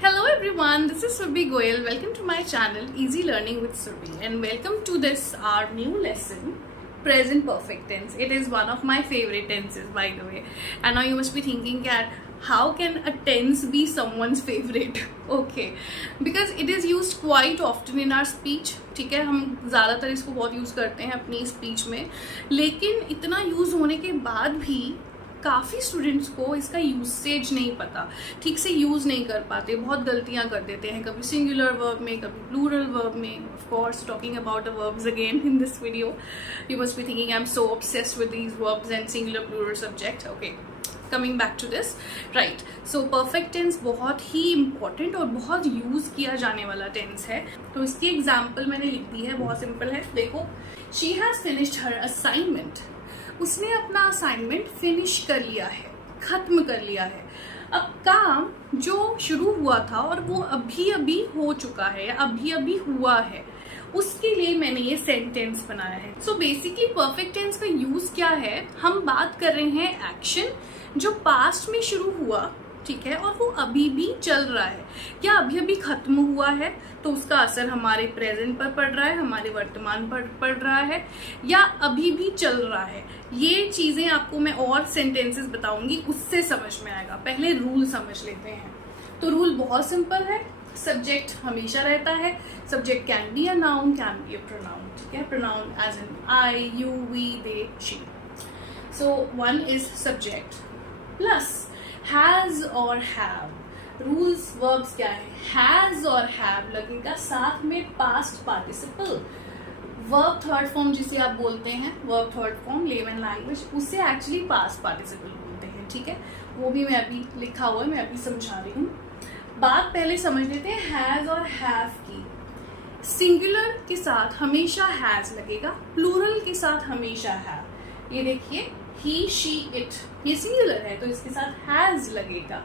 Hello everyone, this is Surbhi Goyal. Welcome to my channel Easy Learning with Surbhi and welcome to this our new lesson, present perfect tense. It is one of my favorite tenses by the way. And now you must be thinking that how can a tense be someone's favorite? Okay, because it is used quite often in our speech. ठीक है, हम ज़्यादातर इसको बहुत use करते हैं अपनी speech में, लेकिन इतना यूज़ होने के बाद भी काफ़ी स्टूडेंट्स को इसका यूसेज नहीं पता, ठीक से यूज़ नहीं कर पाते, बहुत गलतियां कर देते हैं, कभी सिंगुलर वर्ब में, कभी प्लूरल वर्ब में. Of course talking about the verbs again in this video, you must be thinking I am so obsessed with these verbs and singular plural subject. Okay, coming back to this, right. So perfect tense बहुत ही important और बहुत use किया जाने वाला tense है. तो इसकी एग्जाम्पल मैंने लिख दी है, बहुत सिंपल है. देखो, she has finished her assignment. उसने अपना असाइनमेंट फिनिश कर लिया है, खत्म कर लिया है. अब काम जो शुरू हुआ था और वो अभी अभी हो चुका है या अभी अभी हुआ है, उसके लिए मैंने ये सेंटेंस बनाया है. सो बेसिकली परफेक्ट टेंस का यूज क्या है, हम बात कर रहे हैं एक्शन जो पास्ट में शुरू हुआ, ठीक है, और वो अभी भी चल रहा है या अभी अभी खत्म हुआ है, तो उसका असर हमारे प्रेजेंट पर पड़ रहा है, हमारे वर्तमान पर पड़ रहा है, या अभी भी चल रहा है. ये चीजें आपको मैं और सेंटेंसेस बताऊंगी, उससे समझ में आएगा. पहले रूल समझ लेते हैं. तो रूल बहुत सिंपल है. सब्जेक्ट हमेशा रहता है. Subject can be a noun, can be a pronoun. ठीक है, pronoun as in I, you, we, they, she. So one is subject plus has और हैव. रूल्स वर्ब्स क्या है, हैज और हैव लगेगा साथ में past participle. Verb third form जिसे आप बोलते हैं, verb third form layman language, उसे एक्चुअली पास्ट पार्टिसिपल बोलते हैं. ठीक है, वो भी मैं अभी लिखा हुआ है, मैं अभी समझा रही हूँ. बात पहले समझ लेते हैं हैज और हैव की. सिंगुलर के साथ हमेशा हैज लगेगा, प्लूरल के साथ हमेशा हैव. ये देखिए, ही, शी, इट, ये सिंगुलर है तो इसके साथ हैज लगेगा.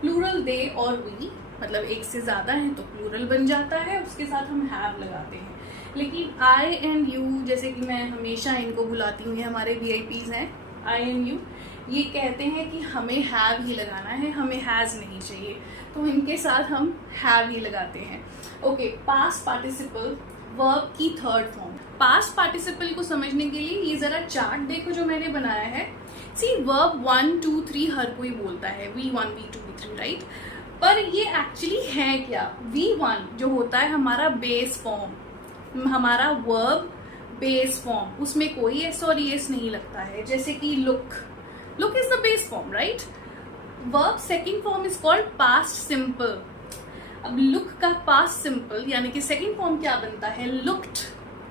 प्लूरल दे और वी, मतलब एक से ज्यादा है तो प्लूरल बन जाता है, उसके साथ हम हैव लगाते हैं. लेकिन आई एंड यू, जैसे कि मैं हमेशा इनको बुलाती हूँ, ये हमारे वीआईपीज हैं, आई एंड यू, ये कहते हैं कि हमें हैव ही लगाना है, हमें हैज नहीं चाहिए, तो इनके साथ हम हैव ही लगाते हैं. ओके, पास्ट पार्टिसिपल वर्ब की थर्ड फॉर्म. पास्ट पार्टिसिपल को समझने के लिए ये जरा चार्ट देखो जो मैंने बनाया है. सी, वर्ब 1, 2, 3 हर कोई बोलता है, V1, V2, V3, राइट. पर ये एक्चुअली है क्या? V1 जो होता है हमारा बेस फॉर्म, हमारा वर्ब बेस फॉर्म, उसमें कोई एस और एस नहीं लगता है. जैसे कि look, look is the base form, right. Verb second form is called past simple. अब लुक का पास्ट सिंपल यानी कि सेकंड फॉर्म क्या बनता है, लुक्ड,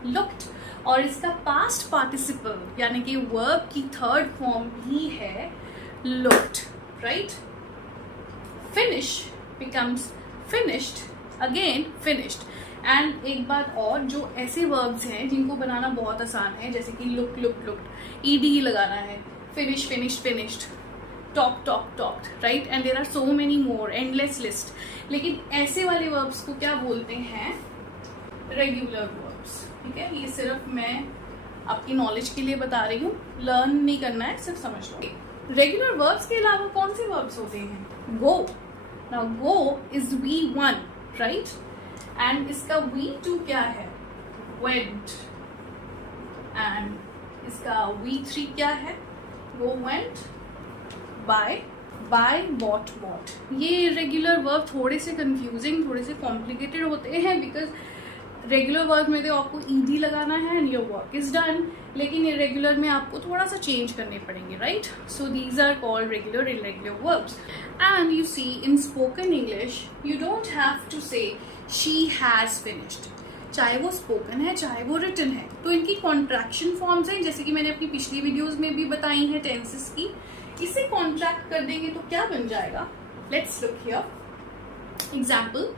लुक्ड. और इसका पास्ट पार्टिसिपल यानी कि वर्ब की थर्ड फॉर्म भी है looked, right. Finish becomes finished, again finished. And एक बात और, जो ऐसे वर्ब्स हैं जिनको बनाना बहुत आसान है, जैसे कि लुक, लुक, लुक्ड, ईडी ही लगाना है, finish, finished, finished, talk, talk, talked, right. And there are so many more, endless list. लेकिन ऐसे वाले वर्ब्स को क्या बोलते हैं, रेगुलर वर्ब्स. ठीक है, ये सिर्फ मैं आपकी नॉलेज के लिए बता रही हूँ, लर्न नहीं करना है, सिर्फ समझ लो. रेगुलर वर्ब्स के अलावा कौन से वर्ब्स होते हैं, go. Now go is V1, right. And इसका V2 क्या है, went. एंड इसका V3 क्या है, go, went, buy, bought, bought. ये रेगुलर वर्ब थोड़े से कंफ्यूजिंग, थोड़े से कॉम्प्लिकेटेड होते हैं, बिकॉज रेगुलर वर्ब में तो आपको ईडी लगाना है and your work is done. लेकिन इरेगुलर में आपको थोड़ा सा चेंज करने पड़ेंगे, right. So these are called regular, irregular verbs. And you see, in spoken English you don't have to say she has finished, चाहे वो स्पोकन है चाहे वो रिटन है. तो इनकी कॉन्ट्रैक्शन फॉर्म्स हैं, जैसे कि मैंने अपनी पिछली वीडियोज में भी बताई हैं टेंसेस की. इसे कॉन्ट्रैक्ट कर देंगे तो क्या बन जाएगा, let's look here. Example,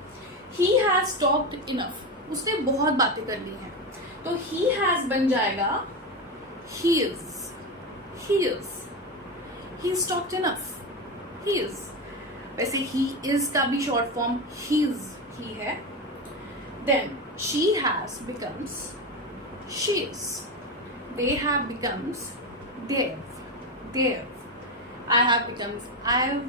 he has talked enough, उसने बहुत बातें कर ली हैं, तो ही हैज बन जाएगा he is, he is, he is talked enough, he is. वैसे ही इज का भी शॉर्ट फॉर्म हीज ही है. Then she has becomes she is, they have becomes they've, they've, I have becomes I've,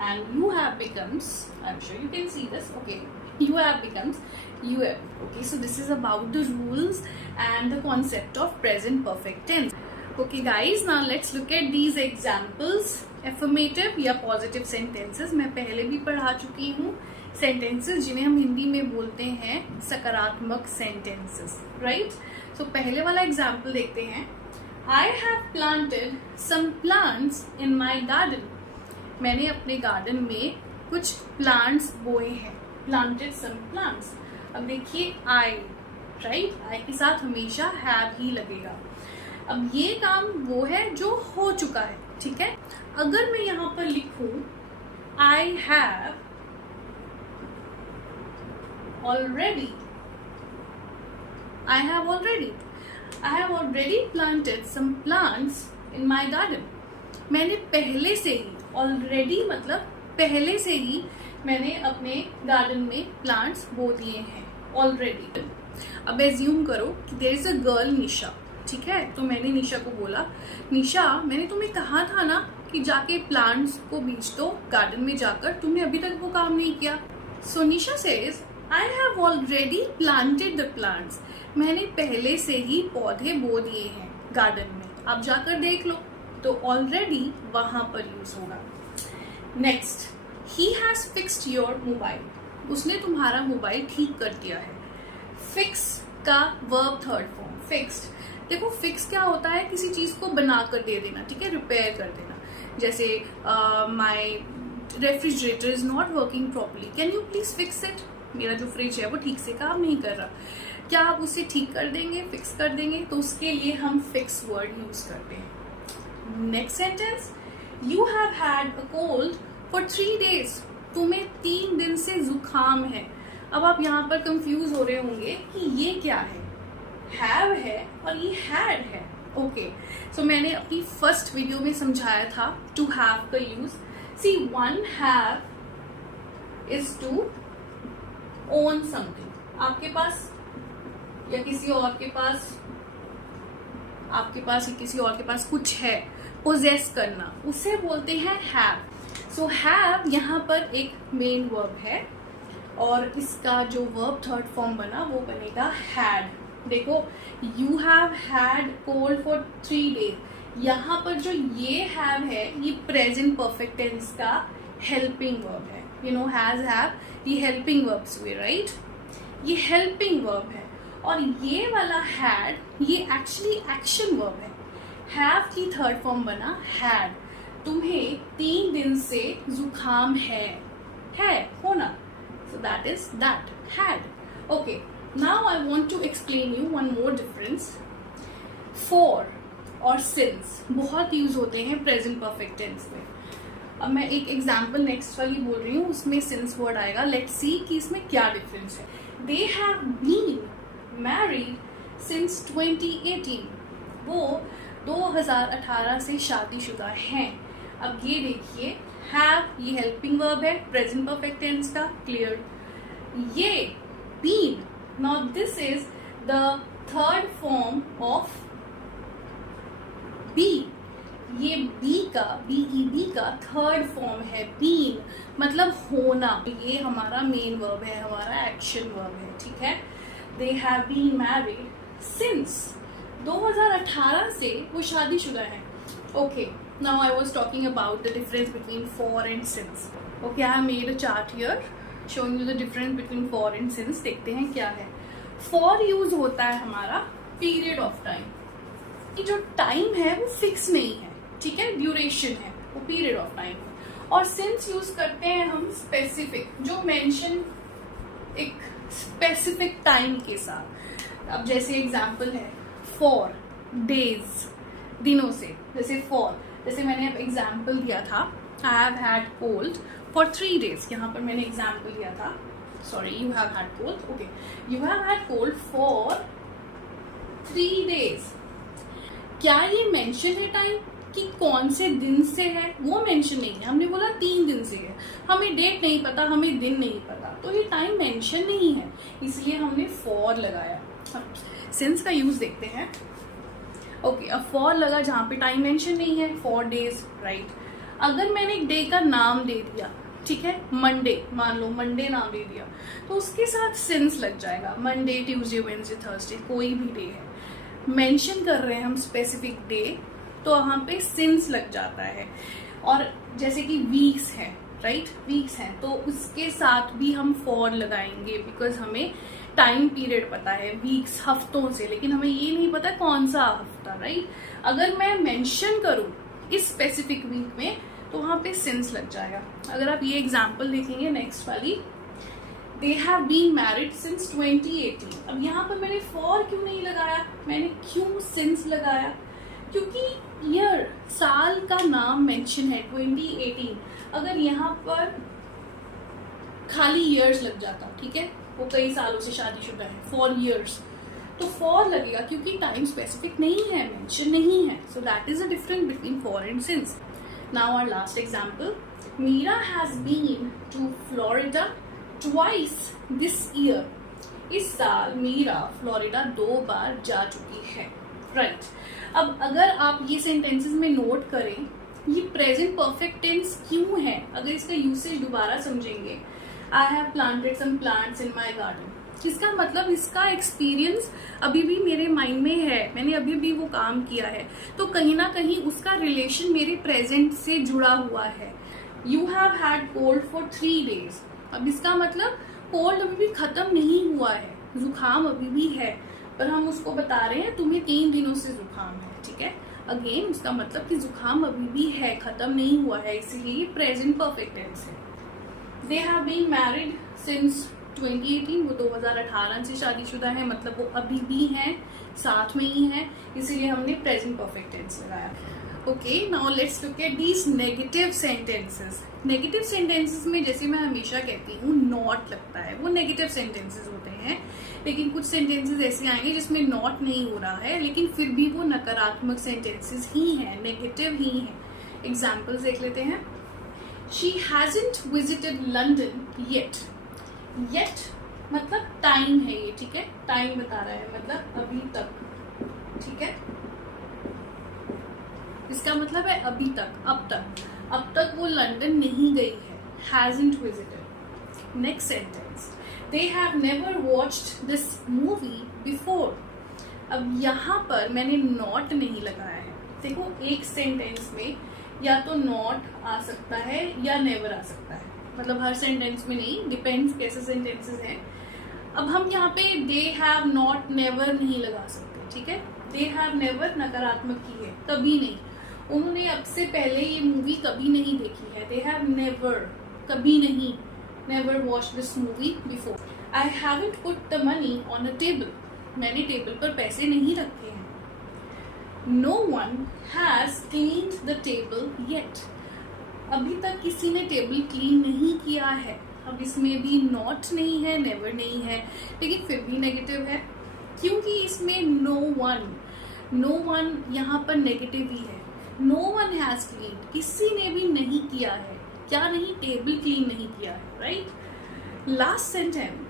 and you have becomes, I'm sure you can see this, okay, you have becomes you have. Okay, so this is about the rules and the concept of present perfect tense. Okay guys, now let's look at these examples. Affirmative या positive sentences मैं पहले भी पढ़ा चुकी हूँ. Sentences जिन्हें हम हिंदी में बोलते हैं सकारात्मक sentences, right? So पहले वाला example देखते हैं. I have planted some plants in my garden. मैंने अपने गार्डन में कुछ प्लांट्स बोए हैं. Planted some plants. अब देखिए I, right? I के साथ हमेशा have ही लगेगा. अब ये काम वो है जो हो चुका है, ठीक है. अगर मैं यहाँ पर लिखूं I have already planted some plants in my garden. मैंने पहले से ही, already मतलब पहले से ही मैंने अपने गार्डन में प्लांट्स बो दिए हैं already. अब एज्यूम करो कि there is a girl निशा, ठीक है. तो मैंने निशा को बोला, निशा मैंने तुम्हें कहा था ना कि जाके प्लांट्स को बीज दो गार्डन में जाकर, तुमने अभी तक वो काम नहीं किया. सो निशा says I have already planted the plants. मैंने पहले से ही पौधे बो दिए हैं गार्डन में, आप जाकर देख लो. तो already वहां पर यूज होगा. Next, he has fixed your mobile. उसने तुम्हारा मोबाइल ठीक कर दिया है. Fix का वर्ब थर्ड फॉर्म फिक्स्ड. देखो फिक्स क्या होता है, किसी चीज को बना कर दे देना, ठीक है, रिपेयर कर देना. जैसे my refrigerator is not working properly, can you please fix it. मेरा जो फ्रिज है वो ठीक से काम नहीं कर रहा, क्या आप उसे ठीक कर देंगे, फिक्स कर देंगे. तो उसके लिए हम फिक्स वर्ड यूज करते हैं. Next sentence, you have had a cold for 3 days. तुम्हें 3 दिन से जुकाम है. अब आप यहाँ पर कंफ्यूज हो रहे होंगे कि ये क्या है, हैव है और ये हैड है. ओके, सो मैंने अपनी फर्स्ट वीडियो में समझाया था टू हैव का use. See, one have is to own something. आपके पास या किसी और के पास, आपके पास या किसी और के पास कुछ है, पोजेस करना, उसे बोलते हैं हैव. सो हैव यहाँ पर एक मेन वर्ब है और इसका जो वर्ब थर्ड फॉर्म बना वो बनेगा हैड. देखो, you have had cold for 3 days. यहाँ पर जो ये हैव है ये प्रेजेंट परफेक्ट टेंस का हेल्पिंग वर्ब है. यू नो, हैज हैव ये हेल्पिंग वर्ब्स हुए, राइट. ये हेल्पिंग वर्ब है. और ये वाला हैड ये एक्चुअली एक्शन वर्ब है. हैव की थर्ड फॉर्म बना हैड. तुम्हें 3 दिन से जुकाम है होना. So that is that, had. Okay, now I want to explain you one more difference. For और since बहुत यूज होते हैं प्रेजेंट परफेक्ट टेंस में. अब मैं एक एग्जाम्पल नेक्स्ट वाली बोल रही हूँ, उसमें since वर्ड आएगा. लेट्स सी कि इसमें क्या डिफरेंस है. They have been married since 2018. वो 2018 से शादीशुदा हैं. अब ये देखिए, हैव ये हेल्पिंग वर्ब है प्रेजेंट परफेक्ट टेंस का, क्लियर. ये been, now this is the third form of be. ये बी का, बीईबी का थर्ड फॉर्म है बीन, मतलब होना. ये हमारा मेन वर्ब है, हमारा एक्शन वर्ब है, ठीक है. They have been married since 2018 से वो शादीशुदा है. Okay, now I was talking about the difference between for and since. Okay, I made a chart here showing you the difference between for and since. देखते हैं क्या है. For use होता है हमारा period of time. कि जो time है वो फिक्स नहीं है, ठीक है, ड्यूरेशन है, वो period of time है. और since यूज करते हैं हम स्पेसिफिक, जो मेंशन एक स्पेसिफिक टाइम के साथ. अब जैसे एग्जाम्पल है for days, दिनों से. जैसे मैंने अब एग्जाम्पल दिया था, I have had cold for 3 days. यहाँ पर मैंने एग्जाम्पल दिया था, sorry, you have had cold. Okay, you have had cold for 3 days. क्या ये मेंशन है टाइम कि कौन से दिन से है? वो मेंशन नहीं है. हमने बोला 3 दिन से है, हमें डेट नहीं पता, हमें दिन नहीं पता, तो ये टाइम मेंशन नहीं है, इसलिए हमने फॉर लगाया. सिंस का यूज देखते हैं. ओके, अब फॉर लगा जहाँ पे टाइम मेंशन नहीं है, 4 days, राइट. अगर मैंने एक डे का नाम दे दिया, ठीक है, मंडे, मान लो मंडे नाम दे दिया, तो उसके साथ सिंस लग जाएगा। मंडे, ट्यूसडे, वेडनेसडे, थर्सडे, कोई भी डे है, मेंशन कर रहे हैं हम स्पेसिफिक डे, तो वहाँ पे सिंस लग जाता है। और जैसे कि वीक्स है, राइट, वीक्स हैं, तो उसके साथ भी हम फॉर लगाएंगे, बिकॉज हमें टाइम पीरियड पता है वीक्स, हफ्तों से, लेकिन हमें ये नहीं पता कौन सा हफ्ता, राइट। अगर मैं मेंशन करूँ इस स्पेसिफिक वीक में, तो वहाँ पे सिंस लग जाएगा। अगर आप ये एग्जाम्पल देखेंगे नेक्स्ट वाली, they have been married since 2018। अब यहाँ पर मैंने फॉर क्यों नहीं लगाया, मैंने क्यों सिंस लगाया, क्योंकि ईयर, साल का नाम मेंशन है 2018। अगर यहाँ पर खाली ईयर्स लग जाता, ठीक है, वो कई सालों से शादीशुदा है, फॉर ईयर्स, तो फॉर लगेगा क्योंकि टाइम स्पेसिफिक नहीं है, मेंशन नहीं है। So that is the difference between for and since. Now our last example, Meera has been to Florida twice this year. इस साल मीरा फ्लोरिडा 2 बार जा चुकी है, राइट। अब अगर आप ये सेंटेंसेस में नोट करें, ये प्रेजेंट परफेक्ट टेंस क्यों है, अगर इसका यूसेज दोबारा समझेंगे, I have planted some plants in my garden, इसका मतलब इसका एक्सपीरियंस अभी भी मेरे माइंड में है, मैंने अभी भी वो काम किया है, तो कहीं ना कहीं उसका रिलेशन मेरे प्रेजेंट से जुड़ा हुआ है। You have had cold for 3 days, अब इसका मतलब कोल्ड अभी भी खत्म नहीं हुआ है, जुकाम अभी भी है, पर हम उसको बता रहे हैं तुम्हें 3 दिनों से जुकाम है, ठीक है। अगेन उसका मतलब कि जुकाम अभी भी है, खत्म नहीं हुआ है, इसीलिए प्रेजेंट परफेक्ट टेंस है। They have been married since 2018, वो 2018 से शादीशुदा है, मतलब वो अभी भी हैं, साथ में ही हैं, इसीलिए हमने प्रेजेंट परफेक्ट टेंस लगाया। Okay, now let's look at these negative sentences. Negative sentences में जैसे मैं हमेशा कहती हूँ नॉट लगता है, वो नेगेटिव सेंटेंसेस होते हैं, लेकिन कुछ सेंटेंसेस ऐसे आएंगे जिसमें नॉट नहीं हो रहा है, लेकिन फिर भी वो नकारात्मक सेंटेंसेस ही हैं, नेगेटिव ही हैं। एग्जाम्पल्स देख लेते हैं। She hasn't visited London yet. Yet मतलब टाइम है ये, ठीक है, टाइम बता रहा है, मतलब अभी तक, ठीक है, इसका मतलब है अभी तक, अब तक वो लंदन नहीं गई है, hasn't visited. Next sentence, they have never watched this movie before. अब यहाँ पर मैंने नॉट नहीं लगाया है। देखो, एक सेंटेंस में या तो नॉट आ सकता है या नेवर आ सकता है, मतलब हर सेंटेंस में नहीं, डिपेंड्स कैसे सेंटेंसेस हैं। अब हम यहाँ पे दे हैव नॉट नेवर नहीं लगा सकते, ठीक है। दे हैव नेवर नकारात्मक की है, कभी नहीं, उन्होंने अब से पहले ये मूवी कभी नहीं देखी है। दे हैव नेवर, कभी नहीं, never watch this movie before. I haven't put the money on a table, मैंने टेबल पर पैसे नहीं रखे हैं। No one has cleaned the table yet, अभी तक किसी ने टेबल क्लीन नहीं किया है। अब इसमें भी नॉट नहीं है, नेवर नहीं है, लेकिन फिर भी नेगेटिव है, क्योंकि इसमें नो वन यहाँ पर नेगेटिव ही है। नो वन हैज क्लीन, किसी ने भी नहीं किया है, क्या नहीं, टेबल क्लीन नहीं किया है, right. Last sentence,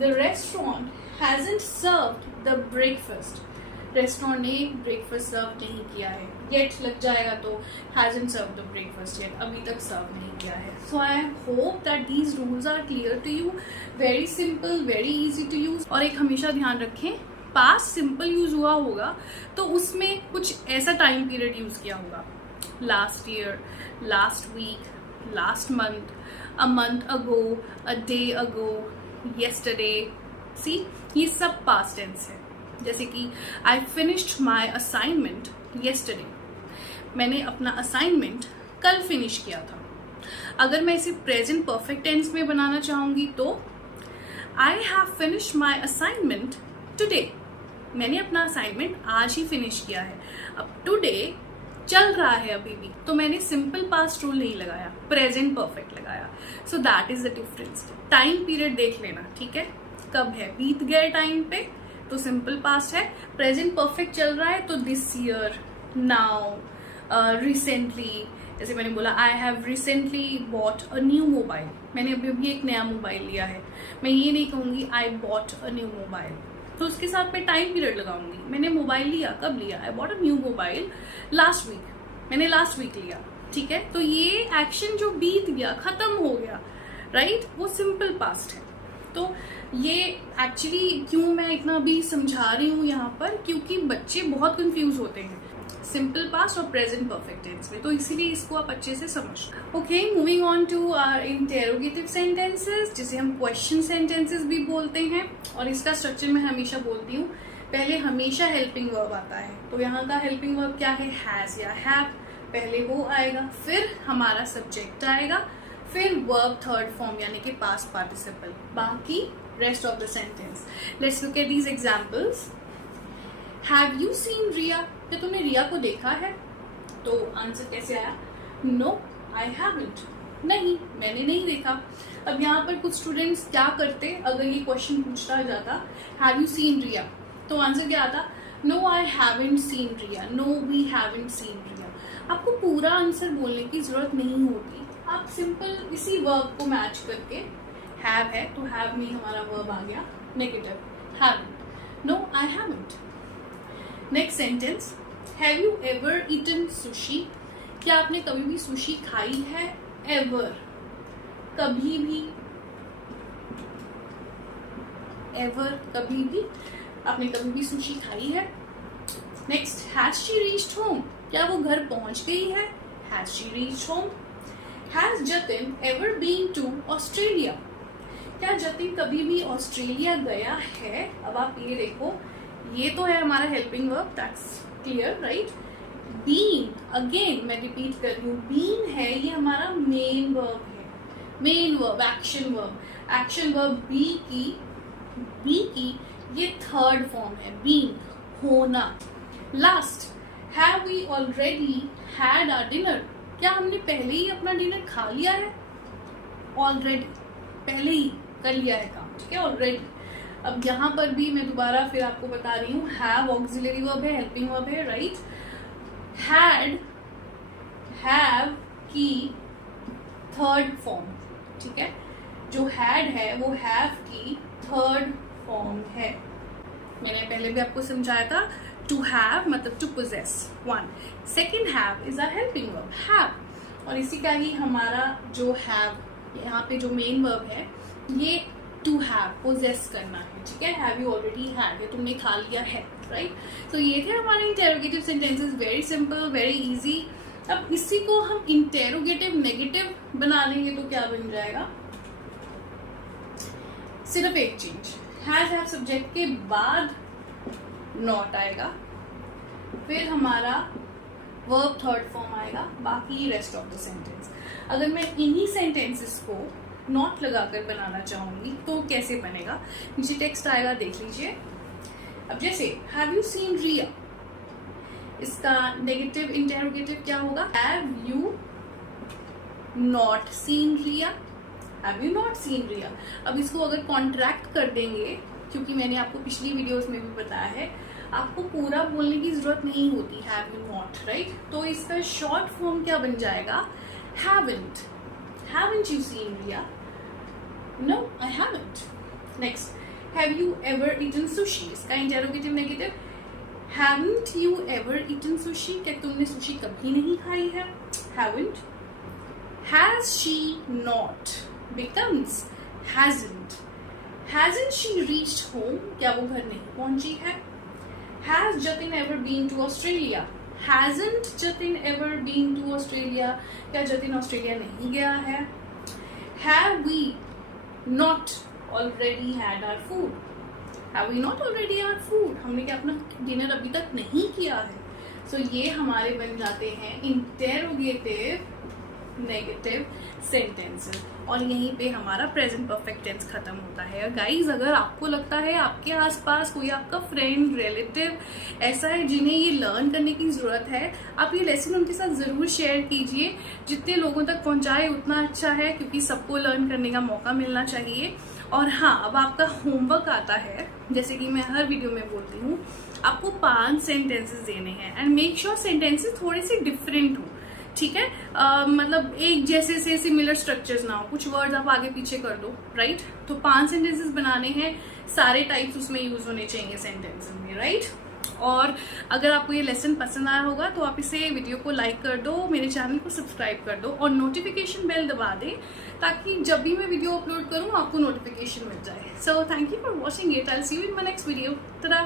the restaurant hasn't served the breakfast, restaurant ने ब्रेकफास्ट सर्व नहीं किया है। येट लग जाएगा तो hasn't serve the breakfast yet, अभी तक सर्व नहीं किया है। So I hope that these rules are clear to you, very simple, very easy to use. और एक हमेशा ध्यान रखें, पास्ट सिंपल यूज हुआ होगा तो उसमें कुछ ऐसा टाइम पीरियड यूज किया होगा, last year, last week, last month, a month ago, a day ago, yesterday. See, ये सब पास्ट टेंस है। जैसे कि I finished my assignment yesterday, मैंने अपना असाइनमेंट कल फिनिश किया था। अगर मैं इसे प्रेजेंट परफेक्ट टेंस में बनाना चाहूंगी तो I have finished my assignment today, मैंने अपना असाइनमेंट आज ही फिनिश किया है। अब टुडे चल रहा है अभी भी, तो मैंने सिंपल पास्ट रूल नहीं लगाया, प्रेजेंट परफेक्ट लगाया। सो that is the difference. Time period देख लेना, ठीक है, कब है, बीत गए टाइम पे तो सिंपल पास्ट है, प्रेजेंट परफेक्ट चल रहा है तो दिस ईयर, नाउ, रिसेंटली। जैसे मैंने बोला I have recently bot a new mobile, मैंने अभी अभी एक नया मोबाइल लिया है। मैं ये नहीं कहूँगी आई बॉट अ न्यू मोबाइल, तो उसके साथ मैं टाइम पीरियड लगाऊंगी। मैंने मोबाइल लिया, कब लिया, I bought a new mobile last week, मैंने लास्ट वीक लिया, ठीक है, तो ये एक्शन जो बीत गया, खत्म हो गया, राइट, वो सिंपल पास्ट है। तो ये एक्चुअली क्यों मैं इतना अभी समझा रही हूँ यहाँ पर, क्योंकि बच्चे बहुत कंफ्यूज होते हैं सिंपल पास्ट और प्रेजेंट परफेक्ट टेंस में, तो इसीलिए इसको आप अच्छे से समझ। Okay, moving on to our interrogative sentences, जिसे हम क्वेश्चन सेंटेंसेस भी बोलते हैं। और इसका स्ट्रक्चर मैं हमेशा बोलती हूँ, पहले हमेशा हेल्पिंग वर्ब आता है। तो यहाँ का हेल्पिंग वर्ब क्या है, हैज या हैव, पहले वो आएगा, फिर हमारा सब्जेक्ट आएगा, फिर वर्ब थर्ड फॉर्म यानी कि पास्ट पार्टिसिपल, बाकी rest of the sentence. Let's look at these examples. Have you seen Riya, क्या तुमने रिया को देखा है? तो आंसर कैसे आया, नो आई हैवंट, नहीं मैंने नहीं देखा। अब यहाँ पर कुछ स्टूडेंट्स क्या करते, अगर ये क्वेश्चन पूछता जाता हैव यू सीन रिया, तो आंसर क्या आता, no I haven't seen Riya, no we haven't seen Riya. आपको पूरा आंसर बोलने की जरूरत नहीं होती, आप सिंपल इसी वर्ब को मैच करके, हैव है तो हैव में हमारा वर्ब आ गया negative, haven't, no I haven't. Next sentence, have you ever eaten sushi, क्या आपने कभी भी सुशी खाई है? एवर, कभी भी, एवर कभी भी, आपने कभी भी सुशी खाई है। Next, has she reached home, क्या वो घर पहुंच गई है? Has she reached home. Has Jatin ever been to Australia, क्या जतिन कभी भी ऑस्ट्रेलिया गया है? अब आप ये देखो, ये तो है हमारा helping verb, that's clear, right. Been, again मैं रिपीट कर रही हूँ, बीन है ये हमारा मेन वर्ब है, main verb, action verb, action verb be की ये थर्ड फॉर्म है, बीन, होना। Last, have we already had our dinner, क्या हमने पहले ही अपना डिनर खा लिया है? ऑलरेडी, पहले ही कर लिया है काम, ठीक है, ऑलरेडी। अब यहाँ पर भी मैं दोबारा फिर आपको बता रही हूँ, हैव ऑक्सिलरी वर्ब है, हेल्पिंग वर्ब है, राइट। हैड, हैव की थर्ड फॉर्म, ठीक है, जो हैड है वो हैव की थर्ड फॉर्म है। मैंने पहले भी आपको समझाया था, टू हैव मतलब to possess, one. Second, have is a helping verb, have, और इसी का ही हमारा जो हैव यहाँ पे जो मेन वर्ब है ये टू हैव, पोजेस करना है, ठीक है। हैव यू ऑलरेडी हैड, ये तुमने खा लिया है, राइट। तो ये थे हमारे interrogative sentences, very simple, very easy. अब इसी को हम इंटेरोगेटिव नेगेटिव बना लेंगे तो क्या बन जाएगा, सिर्फ एक चेंज, हैव सब्जेक्ट के बाद नॉट आएगा, फिर हमारा वर्ब थर्ड फॉर्म आएगा, बाकी रेस्ट ऑफ द सेंटेंस। अगर मैं इन्हीं सेंटेंसेस को नॉट लगाकर बनाना चाहूंगी तो कैसे बनेगा, नीचे टेक्स्ट आएगा, देख लीजिए। अब जैसे हैव यू सीन रिया, इसका नेगेटिव इंटेरोगेटिव क्या होगा, have you not seen Riya, have you not seen Riya. अब इसको अगर कॉन्ट्रैक्ट कर देंगे, क्योंकि मैंने आपको पिछली वीडियोस में भी बताया है, आपको पूरा बोलने की जरूरत नहीं होती, हैव यू नॉट, राइट। तो इसका शॉर्ट फॉर्म क्या बन जाएगा, haven't, haven't you seen Riya, no I haven't. Next, have you ever eaten sushi, इसका interrogative negative, haven't you ever eaten sushi, क्या तुमने सुशी कभी नहीं खाई है? Haven't. Has she not becomes hasn't, hasn't she reached home, क्या वो घर नहीं पहुंची है? Has Jatin ever been to Australia, hasn't Jatin ever been to Australia, क्या जतिन ऑस्ट्रेलिया नहीं गया है? Have we not already had our food, have we not already our food, हमने क्या अपना डिनर अभी तक नहीं किया है? सो ये हमारे बन जाते हैं इंटेरोगेटिव नेगेटिव सेंटेंसेस, और यहीं पे हमारा प्रेजेंट परफेक्ट टेंस खत्म होता है। गाइज, अगर आपको लगता है आपके आसपास कोई आपका फ्रेंड, रिलेटिव ऐसा है जिन्हें ये लर्न करने की ज़रूरत है, आप ये लेसन उनके साथ ज़रूर शेयर कीजिए। जितने लोगों तक पहुंचाए उतना अच्छा है, क्योंकि सबको लर्न करने का मौका मिलना चाहिए। और हाँ, अब आपका होमवर्क आता है, जैसे कि मैं हर वीडियो में बोलती हूँ, आपको 5 सेंटेंसेस देने हैं, एंड मेक श्योर सेंटेंसेस थोड़े से डिफरेंट हो, ठीक है। मतलब एक जैसे से सिमिलर स्ट्रक्चर्स ना हो, कुछ वर्ड्स आप आगे पीछे कर दो, राइट। तो 5 सेंटेंसेस बनाने हैं, सारे टाइप्स उसमें यूज होने चाहिए सेंटेंसेस में, राइट। और अगर आपको ये लेसन पसंद आया होगा तो आप इसे वीडियो को लाइक कर दो, मेरे चैनल को सब्सक्राइब कर दो और नोटिफिकेशन बेल दबा दें ताकि जब भी मैं वीडियो अपलोड करूँ आपको नोटिफिकेशन मिल जाए. So thank you for watching it. I will see you in my next video. Ta-da!